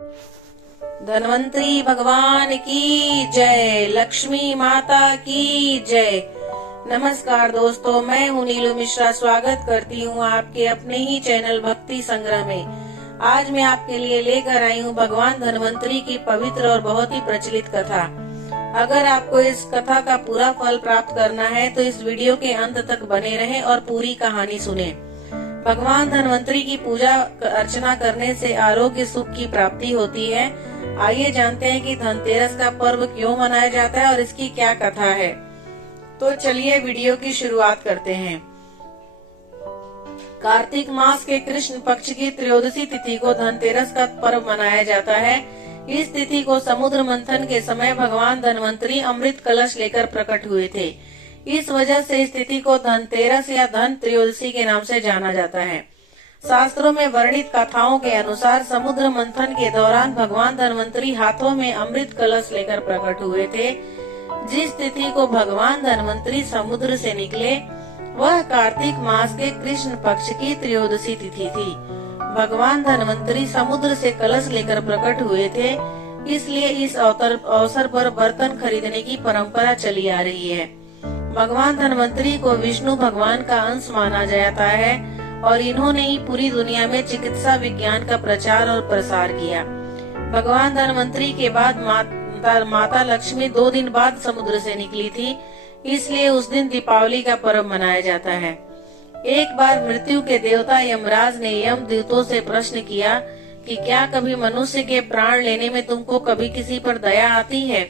धन्वंतरी भगवान की जय, लक्ष्मी माता की जय। नमस्कार दोस्तों, मैं हूँ नीलू मिश्रा। स्वागत करती हूँ आपके अपने ही चैनल भक्ति संग्रह में। आज मैं आपके लिए लेकर आई हूँ भगवान धन्वंतरी की पवित्र और बहुत ही प्रचलित कथा। अगर आपको इस कथा का पूरा फल प्राप्त करना है तो इस वीडियो के अंत तक बने रहें और पूरी कहानी सुने। भगवान धन्वंतरी की पूजा अर्चना करने से आरोग्य सुख की प्राप्ति होती है। आइए जानते हैं कि धनतेरस का पर्व क्यों मनाया जाता है और इसकी क्या कथा है। तो चलिए वीडियो की शुरुआत करते हैं। कार्तिक मास के कृष्ण पक्ष की त्रयोदशी तिथि को धनतेरस का पर्व मनाया जाता है। इस तिथि को समुद्र मंथन के समय भगवान धन्वंतरी अमृत कलश लेकर प्रकट हुए थे। इस वजह से इस तिथि को धनतेरस या धन त्रयोदशी के नाम से जाना जाता है। शास्त्रों में वर्णित कथाओं के अनुसार समुद्र मंथन के दौरान भगवान धन्वंतरी हाथों में अमृत कलश लेकर प्रकट हुए थे। जिस तिथि को भगवान धन्वंतरी समुद्र से निकले वह कार्तिक मास के कृष्ण पक्ष की त्रयोदशी तिथि थी। भगवान धन्वंतरी समुद्र से कलश लेकर प्रकट हुए थे, इसलिए इस अवसर पर बर्तन खरीदने की परंपरा चली आ रही है। भगवान धन्वंतरी को विष्णु भगवान का अंश माना जाता है और इन्होंने ही पूरी दुनिया में चिकित्सा विज्ञान का प्रचार और प्रसार किया। भगवान धन्वंतरी के बाद माता लक्ष्मी 2 दिन बाद समुद्र से निकली थी, इसलिए उस दिन दीपावली का पर्व मनाया जाता है। एक बार मृत्यु के देवता यमराज ने यम दूतों से प्रश्न किया कि क्या कभी मनुष्य के प्राण लेने में तुमको कभी किसी पर दया आती है?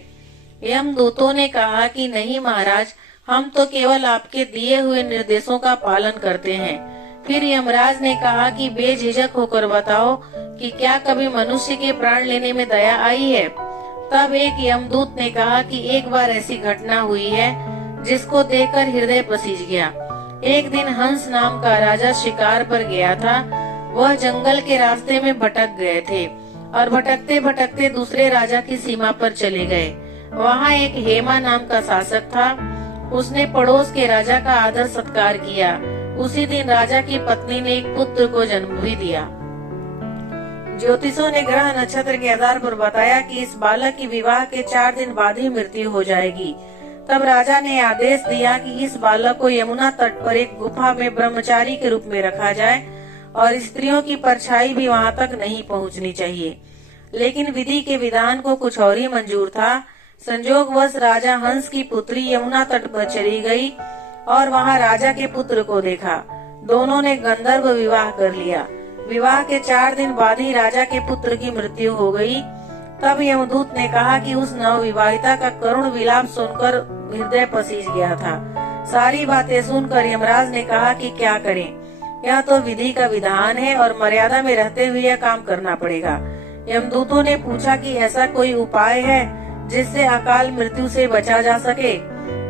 यम दूतों ने कहा कि नहीं महाराज, हम तो केवल आपके दिए हुए निर्देशों का पालन करते हैं। फिर यमराज ने कहा कि बेझिझक होकर बताओ कि क्या कभी मनुष्य के प्राण लेने में दया आई है? तब एक यमदूत ने कहा कि एक बार ऐसी घटना हुई है जिसको देखकर हृदय पसीज गया। एक दिन हंस नाम का राजा शिकार पर गया था। वह जंगल के रास्ते में भटक गए थे और भटकते भटकते दूसरे राजा की सीमा पर चले गए। वहाँ एक हेमा नाम का शासक था। उसने पड़ोस के राजा का आदर सत्कार किया। उसी दिन राजा की पत्नी ने एक पुत्र को जन्म भी दिया। ज्योतिषों ने ग्रह नक्षत्र के आधार पर बताया कि इस बालक की विवाह के 4 दिन बाद ही मृत्यु हो जाएगी। तब राजा ने आदेश दिया कि इस बालक को यमुना तट पर एक गुफा में ब्रह्मचारी के रूप में रखा जाए और स्त्रियों की परछाई भी वहां तक नहीं पहुंचनी चाहिए। लेकिन विधि के विधान को कुछ और ही मंजूर था। संजोगवश राजा हंस की पुत्री यमुना तट पर चली गई और वहां राजा के पुत्र को देखा। दोनों ने गंधर्व विवाह कर लिया। विवाह के 4 दिन बाद ही राजा के पुत्र की मृत्यु हो गई। तब यमदूत ने कहा कि उस नवविवाहिता का करुण विलाप सुनकर हृदय पसीज गया था। सारी बातें सुनकर यमराज ने कहा कि क्या करें, यह तो विधि का विधान है और मर्यादा में रहते हुए यह काम करना पड़ेगा। यमदूतों ने पूछा कि ऐसा कोई उपाय है जिससे अकाल मृत्यु से बचा जा सके?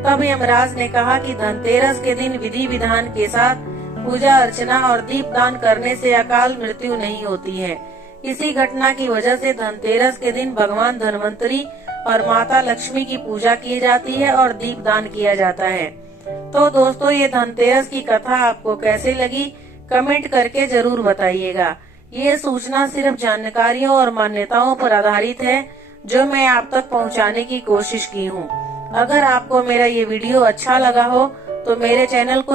तब यमराज ने कहा कि धनतेरस के दिन विधि विधान के साथ पूजा अर्चना और दीपदान करने से अकाल मृत्यु नहीं होती है। इसी घटना की वजह से धनतेरस के दिन भगवान धन्वंतरी और माता लक्ष्मी की पूजा की जाती है और दीपदान किया जाता है। तो दोस्तों, ये धनतेरस की कथा आपको कैसे लगी कमेंट करके जरूर बताइएगा। ये सूचना सिर्फ जानकारियों और मान्यताओं पर आधारित है जो मैं आप तक पहुंचाने की कोशिश की हूँ। अगर आपको मेरा ये वीडियो अच्छा लगा हो तो मेरे चैनल को